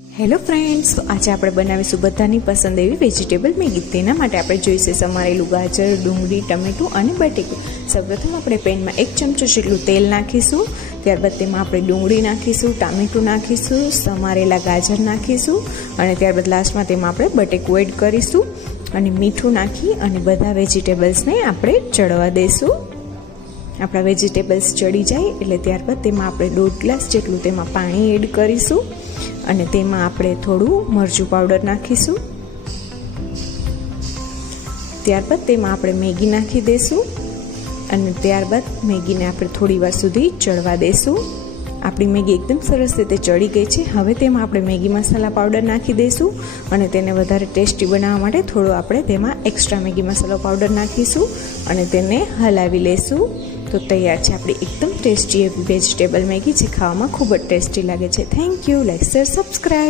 Hello friends, આજે આપણે બનાવીશું બધાની પસંદ એવી વેજીટેબલ મેગી। તેના માટે આપણે જોઈશે સમારેલું ગાજર, ડુંગળી, ટમેટું અને બટેકું। સૌપ્રથમ આપણે પેનમાં 1 ચમચો જેટલું તેલ નાખીશું। ત્યારબાદ તેમાં આપણે ડુંગળી નાખીશું, ટામેટું નાખીશું, સમારેલા ગાજર નાખીશું અને ત્યારબાદ લાસ્ટમાં તેમાં આપણે બટેકું એડ કરીશું અને મીઠું નાખી અને બધા વેજીટેબલ્સને આપણે ચડવા દઈશું। આપણા વેજીટેબલ્સ ચડી જાય એટલે ત્યારબાદ તેમાં આપણે 1.5 ગ્લાસ જેટલું તેમાં પાણી એડ કરીશું અને તેમાં આપણે થોડું મરચું પાવડર નાખીશું। ત્યારબાદ તેમાં આપણે મેગી નાખી દઈશું અને ત્યારબાદ મેગીને આપણે થોડી વાર સુધી ચડવા દઈશું। આપણી મેગી એકદમ સરસ રીતે ચડી ગઈ છે। હવે તેમાં આપણે મેગી મસાલા પાવડર નાખી દઈશું અને તેને વધારે ટેસ્ટી બનાવવા માટે થોડું આપણે તેમાં એક્સ્ટ્રા મેગી મસાલો પાવડર નાખીશું અને તેને હલાવી લઈશું। તો તૈયાર છે આપણી એકદમ ટેસ્ટી એવી વેજીટેબલ મેગી, જે ખાવામાં ખૂબ જ ટેસ્ટી લાગે છે। Thank you, like, share, subscribe.